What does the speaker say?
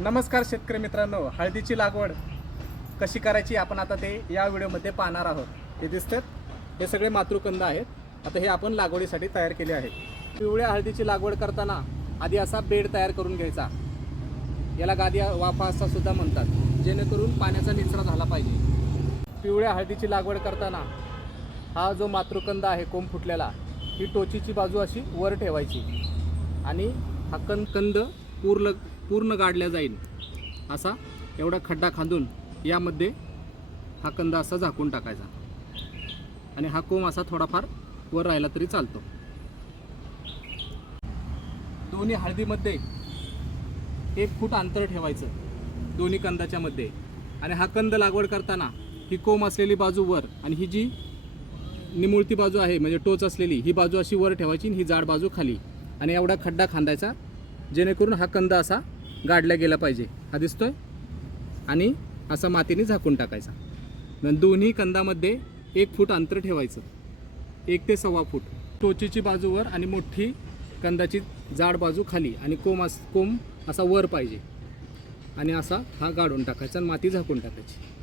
नमस्कार शेतकरी मित्रांनो हळदीची लागवड कशी करायची आपण आता ते या व्हिडिओमध्ये पाहणार आहोत. हे दिसतात हे सगळे मातृकंद आहेत. आता हे आपण लागवडीसाठी तयार केले आहेत. पिवळ्या हळदीची लागवड करताना आधी असा बेड तयार करून घ्यायचा. याला गादी वाफा असा सुद्धा म्हणतात जेणेकरून पाण्याचा निचरा झाला पाहिजे. पिवळ्या हळदीची लागवड करताना हा जो मातृकंद आहे कोंब फुटलेला ही टोचीची बाजू अशी वर ठेवायची. आणि हा कंद पूर्ण पूर्ण गाडल्या जाईल असा एवढा खड्डा खांदून यामध्ये हा कंदा असा झाकून टाकायचा. आणि हा कोंब असा थोडाफार वर राहिला तरी चालतो. दोन्ही हळदीमध्ये एक फूट अंतर ठेवायचं दोन्ही कंदाच्या मध्ये. आणि हा कंद लागवड करताना ही कोंब असलेली बाजू वर आणि ही जी निमुळती बाजू आहे म्हणजे टोच असलेली ही बाजू अशी वर ठेवायची आणि ही जाड बाजू खाली. आणि एवढा खड्डा खांदायचा जेणेकरून हा कंद असा गाडला गेला पाहिजे. हा दिसतोय? आणि असा मातीने झाकून टाकायचा. नंतर दोन्ही कंदामध्ये एक फूट अंतर ठेवायचं. एक ते सव्वा फूट. टोचीची बाजूवर आणि मोठी कंदाची जाड बाजू खाली आणि कोंब अस कोंब असा वर पाहिजे. आणि असा हा गाडून टाकायचा आणि माती झाकून टाकायची.